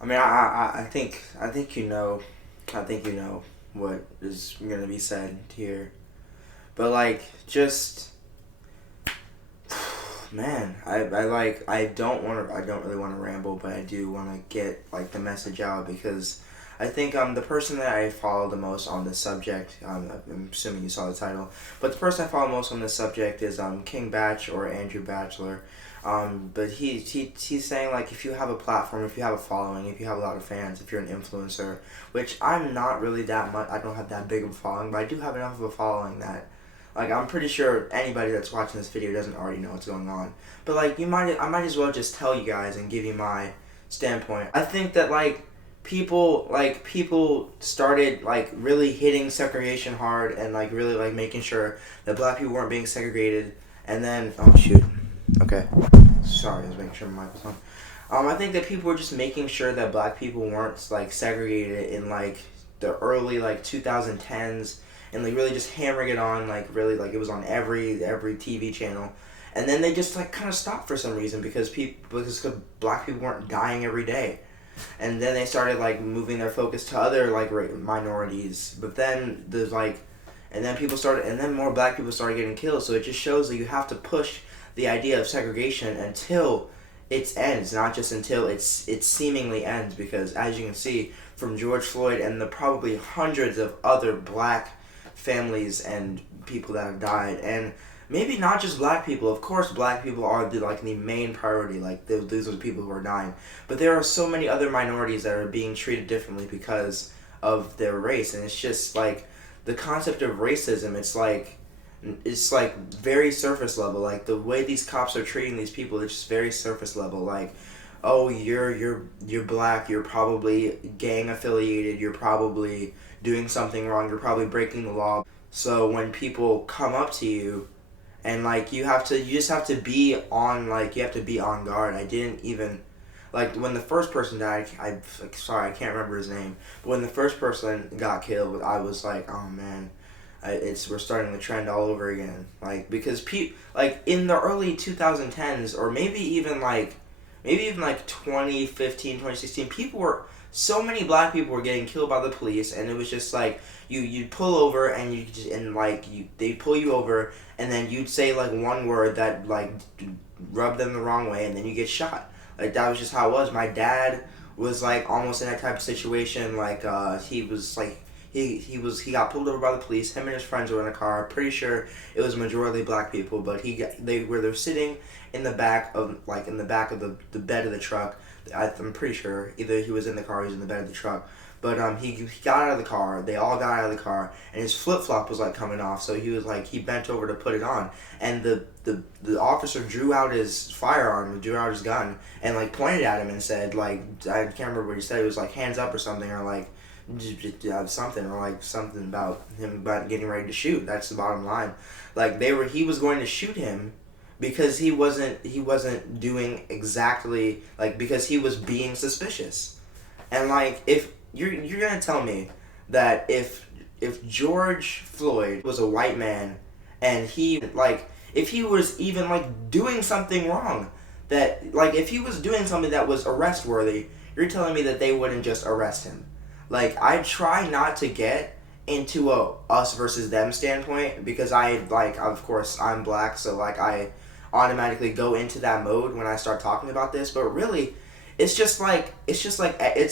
I mean, I think you know what is gonna be said here, but like, just man, I don't really want to ramble, but I do want to get like the message out because I think the person that I follow the most on this subject, I'm assuming you saw the title, but the person I follow most on this subject is King Batch or Andrew Batchelor. But he's saying like if you have a platform, if you have a following, if you have a lot of fans, if you're an influencer, which I'm not really that much, I don't have that big of a following, but I do have enough of a following that like I'm pretty sure anybody that's watching this video doesn't already know what's going on. But like I might as well just tell you guys and give you my standpoint. I think that people started like really hitting segregation hard and like really like making sure that black people weren't being segregated and then oh shoot. Okay. Sorry, I was making sure my mic was on. I think that people were just making sure that black people weren't like segregated in like the early like 2010s and like really just hammering it on like really like it was on every TV channel. And then they just like kind of stopped for some reason because black people weren't dying every day. And then they started like moving their focus to other like minorities. But then there's like and then more black people started getting killed. So it just shows that you have to push the idea of segregation until it ends, not just until it seemingly ends. Because as you can see from George Floyd and the probably hundreds of other black families and people that have died, and maybe not just black people. Of course, black people are the main priority. Like those are the people who are dying, but there are so many other minorities that are being treated differently because of their race, and it's just like the concept of racism. It's like very surface level. Like the way these cops are treating these people, it's just very surface level. Like, oh, you're black. You're probably gang affiliated. You're probably doing something wrong. You're probably breaking the law. So when people come up to you, and like you just have to be on you have to be on guard. I didn't even like when the first person died. Sorry, I can't remember his name. But when the first person got killed, I was like, oh man, we're starting the trend all over again. Like because like in the early 2010s or maybe even like 2015, 2016, so many black people were getting killed by the police, and it was just like you'd pull over and they'd pull you over, and then you'd say like one word that like rubbed them the wrong way, and then you get shot. Like that was just how it was. My dad was like almost in that type of situation. Like he was like he got pulled over by the police. Him and his friends were in a car. Pretty sure it was majority black people, but they're sitting in the back of the bed of the truck. I'm pretty sure either he was in the car or he was in the bed of the truck. But he got out of the car. They all got out of the car, and his flip flop was like coming off. So he bent over to put it on, and the officer drew out his firearm, drew out his gun, and like pointed at him and said like I can't remember what he said. It was like hands up or something, or like something, or like something about him about getting ready to shoot. That's the bottom line. Like he was going to shoot him because he wasn't doing exactly like because he was being suspicious. And like if you're gonna tell me that if George Floyd was a white man and if he was even like doing something wrong, that like if he was doing something that was arrest worthy, you're telling me that they wouldn't just arrest him. Like I try not to get into a us versus them standpoint because of course I'm black, so like I automatically go into that mode when I start talking about this. But really, it's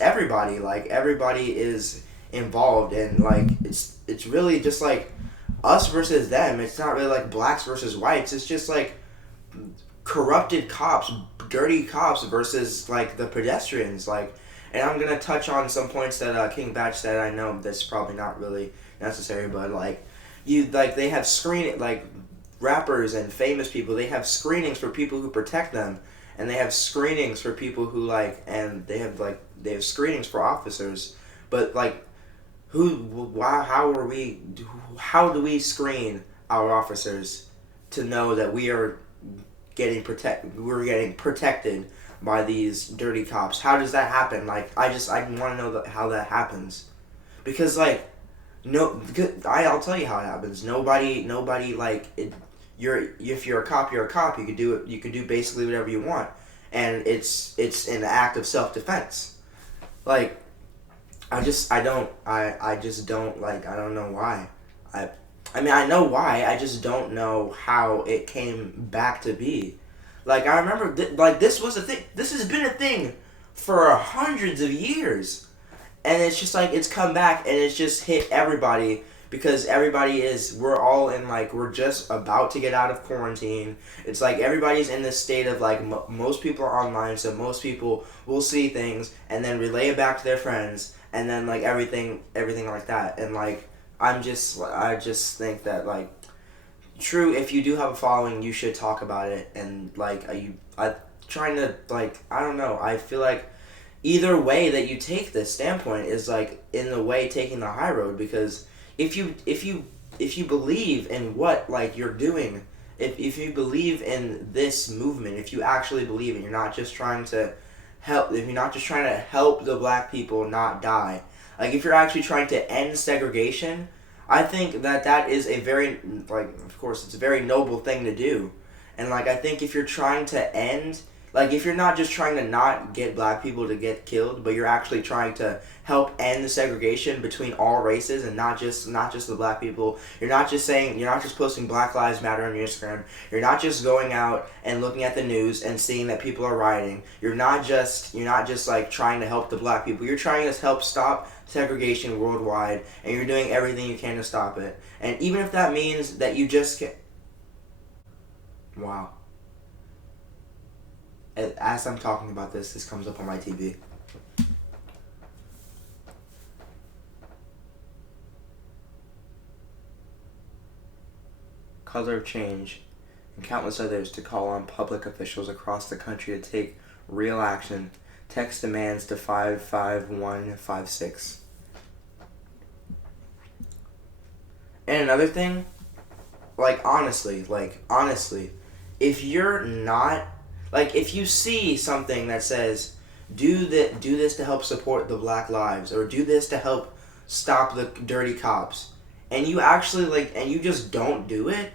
everybody. Like everybody is involved, and like it's really just like us versus them. It's not really like blacks versus whites. It's just like corrupted cops, dirty cops versus like the pedestrians. Like, and I'm gonna touch on some points that King Batch said. I know that's probably not really necessary, but they have rappers and famous people. They have screenings for people who protect them, and they have screenings for people who they have screenings for officers. But like, how do we screen our officers to know that we're getting protected by these dirty cops? How does that happen? Like I want to know how that happens, because like no, I'll tell you how it happens. Nobody like it. If you're a cop, you're a cop. You could do basically whatever you want, and it's an act of self defense. Like, I just don't, like, I don't know why. I, I mean, I know why, I just don't know how it came back to be. Like, I remember, like, this was a thing, this has been a thing for hundreds of years. And it's just like, it's come back and it's just hit everybody because we're all in, like, we're just about to get out of quarantine. It's like everybody's in this state of, like, most people are online, so most people will see things and then relay it back to their friends, and then, like, everything like that. And, like, I just think that, like, true, if you do have a following, you should talk about it. And, like, I trying to, like, I don't know, I feel like either way that you take this standpoint is, like, in the way taking the high road, because if you believe in what, like, you're doing, if you believe in this movement, if you actually believe it, you're not just trying to help, if you're not just trying to help the black people not die, like, if you're actually trying to end segregation, I think that that is a very, like, of course, it's a very noble thing to do. And, like, I think if you're trying to end, like, if you're not just trying to not get black people to get killed, but you're actually trying to help end the segregation between all races, and not just the black people. You're not just posting Black Lives Matter on your Instagram. You're not just going out and looking at the news and seeing that people are rioting. You're not just like trying to help the black people. You're trying to help stop segregation worldwide, and you're doing everything you can to stop it. And even if that means that you just can, wow. As I'm talking about this, this comes up on my TV. Color of Change, and countless others to call on public officials across the country to take real action. Text demands to 55156. And another thing, honestly, if you're not, like, if you see something that says, do this to help support the black lives, or do this to help stop the dirty cops, and you actually, like, and you just don't do it,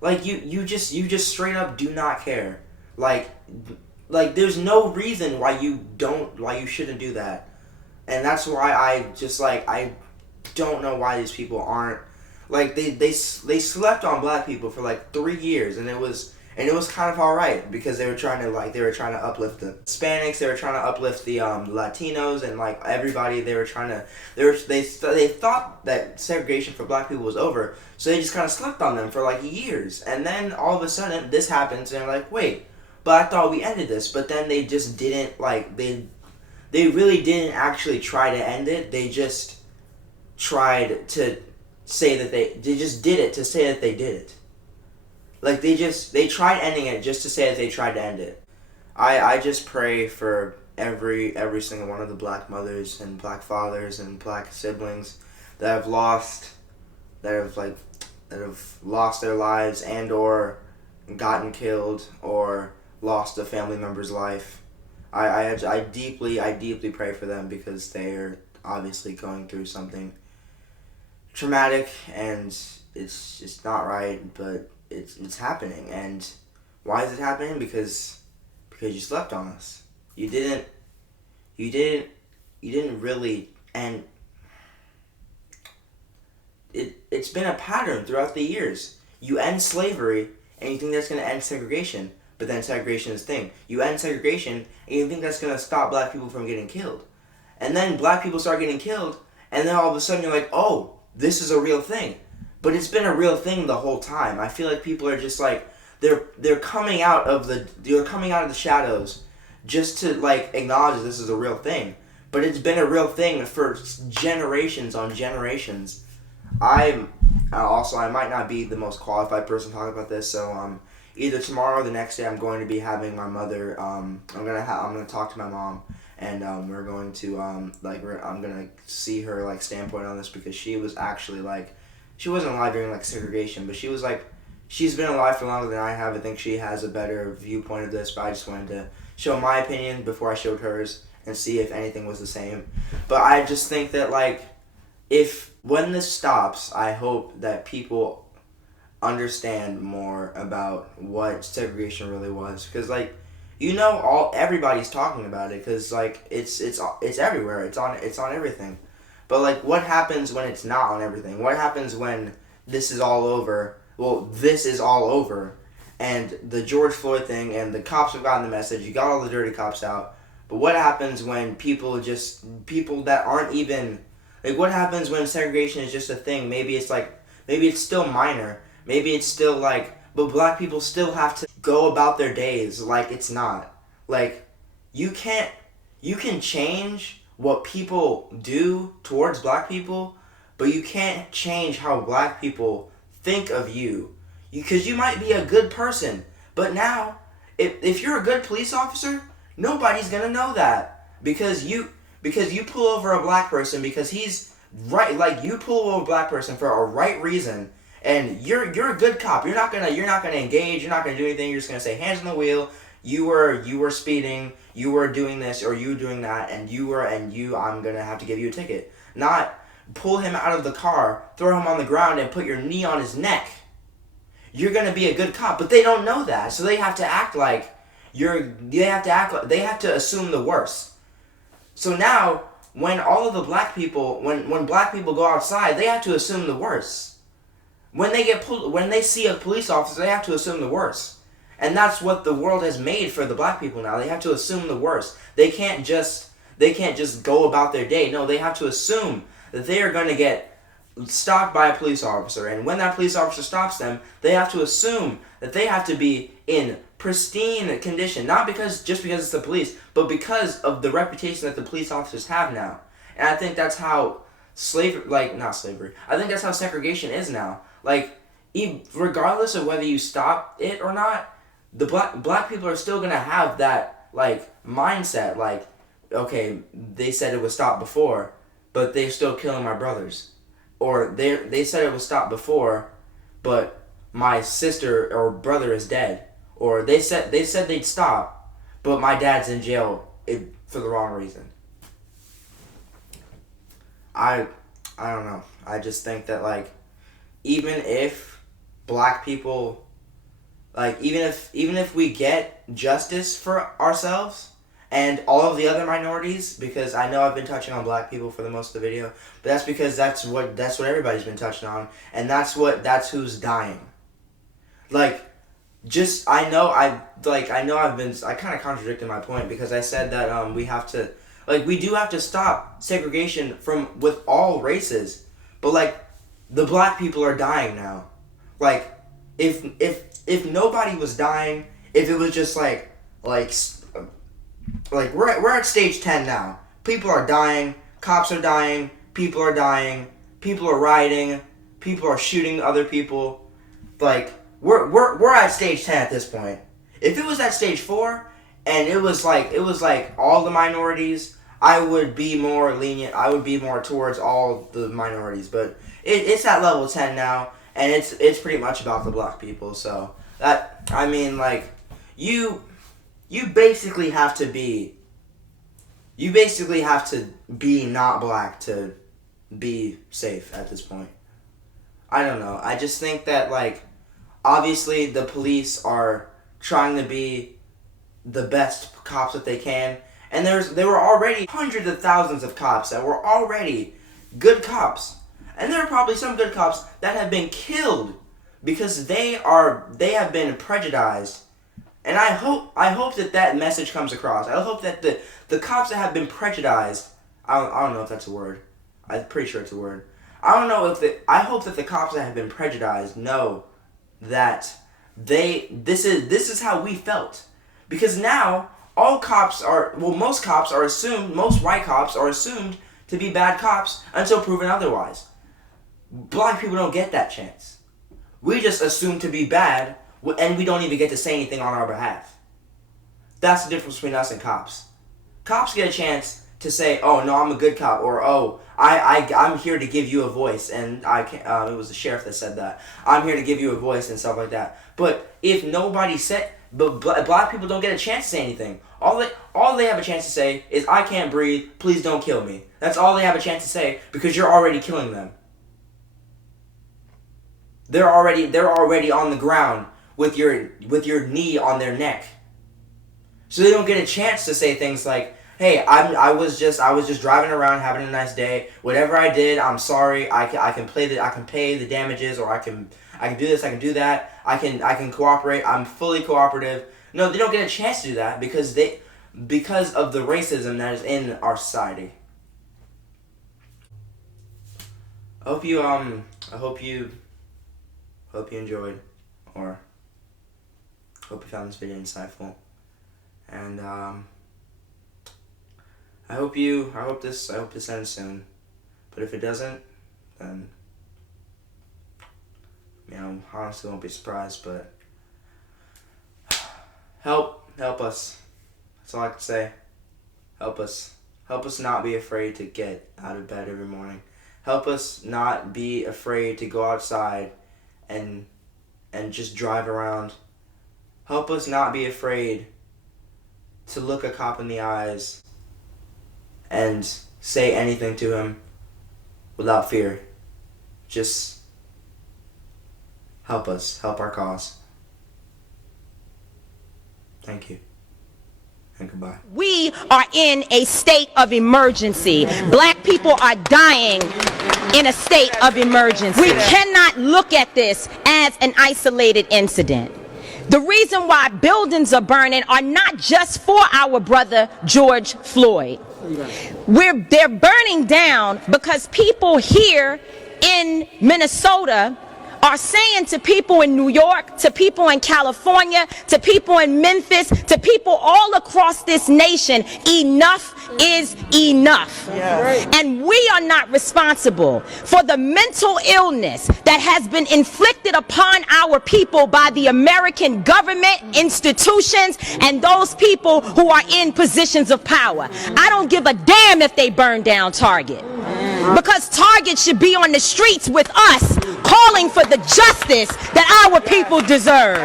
like, you just straight up do not care. Like, there's no reason why you shouldn't do that. And that's why I don't know why these people aren't, like, they slept on black people for like 3 years, and it was kind of all right, because they were trying to uplift the Hispanics, they were trying to uplift the Latinos, and, like, everybody. They thought that segregation for black people was over, so they just kind of slept on them for like years, and then all of a sudden this happens, and they're like, wait, but I thought we ended this. But then they just didn't, like, they really didn't actually try to end it. They just tried to say that they just did it to say that they did it. Like, they tried ending it just to say that they tried to end it. I just pray for every single one of the black mothers and black fathers and black siblings that have lost that have lost their lives, and or gotten killed, or lost a family member's life. I deeply pray for them, because they are obviously going through something traumatic, and it's just not right, but it's happening. And why is it happening? Because you slept on us. You didn't really. And it's been a pattern throughout the years. You end slavery and you think that's going to end segregation, but then segregation is a thing. You end segregation and you think that's going to stop black people from getting killed. And then black people start getting killed, and then all of a sudden you're like, oh, this is a real thing. But it's been a real thing the whole time. I feel like people are just like, they're coming out of the shadows just to, like, acknowledge this is a real thing. But it's been a real thing for generations on generations. I might not be the most qualified person to talk about this, so either tomorrow or the next day I'm going to be having my mother. I'm gonna talk to my mom, and we're going to I'm gonna see her, like, standpoint on this, because she was actually, like, she wasn't alive during, like, segregation, but she was, like, she's been alive for longer than I have. I think she has a better viewpoint of this, but I just wanted to show my opinion before I showed hers and see if anything was the same. But I just think that, like, when this stops, I hope that people understand more about what segregation really was. Because, like, everybody's talking about it because like it's everywhere. It's on everything. But like, what happens when it's not on everything? What happens when this is all over? Well, this is all over, and the George Floyd thing, and the cops have gotten the message. You got all the dirty cops out. But what happens when people that aren't even like? What happens when segregation is just a thing? Maybe it's still minor. Maybe it's still like, but black people still have to go about their days like it's not. Like, you can't, you can change what people do towards black people, but you can't change how black people think of you. Because you might be a good person, but now, if you're a good police officer, nobody's gonna know that. Because you pull over a black person because he's right, like you pull over a black person for a right reason, and you're a good cop. You're not gonna engage. You're not gonna do anything. You're just gonna say hands on the wheel. You were speeding. You were doing this or you were doing that, I'm gonna have to give you a ticket. Not pull him out of the car, throw him on the ground, and put your knee on his neck. You're gonna be a good cop, but they don't know that, so they have to act like they have to assume the worst. So now, when all of the black people, when black people go outside, they have to assume the worst. When they see a police officer, they have to assume the worst. And that's what the world has made for the black people now. They have to assume the worst. They can't just go about their day. No, they have to assume that they are going to get stopped by a police officer. And when that police officer stops them, they have to assume that they have to be in pristine condition. Not just because it's the police, but because of the reputation that the police officers have now. And I think that's how not slavery. I think that's how segregation is now. Like, regardless of whether you stop it or not, the black people are still gonna have that like mindset. Like, okay, they said it was stopped before, but they're still killing my brothers, or they said it was stopped before, but my sister or brother is dead, or they said they'd stop, but my dad's in jail for the wrong reason. I I don't know. I just think that like even if black people even if we get justice for ourselves and all of the other minorities, because I know I've been touching on black people for the most of the video, but that's because that's what everybody's been touching on, and that's who's dying. Like, just I kind of contradicted my point because I said that we do have to stop segregation with all races, but like the black people are dying now. Like, if nobody was dying, if it was just like we're at stage 10 now. People are dying, cops are dying, people are dying, people are rioting, people are shooting other people. Like, we're at stage 10 at this point. If it was at stage 4 and it was like all the minorities, I would be more lenient. I would be more towards all the minorities, but it's at level 10 now, and it's pretty much about the black people. So that, I mean, like, you basically have to be not black to be safe at this point. I don't know. I just think that, like, obviously the police are trying to be the best cops that they can, and there were already hundreds of thousands of cops that were already good cops, and there are probably some good cops that have been killed because they have been prejudiced. And I hope that message comes across. I hope that the cops that have been prejudiced, I don't know if that's a word. I'm pretty sure it's a word. I hope that the cops that have been prejudiced know that this is how we felt. Because now most white cops are assumed to be bad cops until proven otherwise. Black people don't get that chance. We just assume to be bad, and we don't even get to say anything on our behalf. That's the difference between us and cops. Cops get a chance to say, "Oh no, I'm a good cop," or "Oh, I'm here to give you a voice," and I can it was the sheriff that said that. "I'm here to give you a voice," and stuff like that. But if nobody said, but black people don't get a chance to say anything. All they have a chance to say is, "I can't breathe. Please don't kill me." That's all they have a chance to say because you're already killing them. They're already on the ground with your knee on their neck. So they don't get a chance to say things like, hey, I was just driving around having a nice day. Whatever I did, I'm sorry. I can pay the damages, or I can do this, I can do that. I can cooperate. I'm fully cooperative. No, they don't get a chance to do that because of the racism that is in our society. I hope you enjoyed, or hope you found this video insightful. And I hope this ends soon. But if it doesn't, then honestly won't be surprised. But help us. That's all I can say. Help us not be afraid to get out of bed every morning. Help us not be afraid to go outside and just drive around. Help us not be afraid to look a cop in the eyes and say anything to him without fear. Just help us, help our cause. Thank you. And goodbye. We are in a state of emergency. Black people are dying in a state of emergency. We cannot look at this as an isolated incident. The reason why buildings are burning are not just for our brother George Floyd. They're burning down because people here in Minnesota are saying to people in New York, to people in California, to people in Memphis, to people all across this nation, enough is enough. Yeah. And we are not responsible for the mental illness that has been inflicted upon our people by the American government, institutions, and those people who are in positions of power. I don't give a damn if they burn down Target, because Target should be on the streets with us, calling for the justice that our people deserve.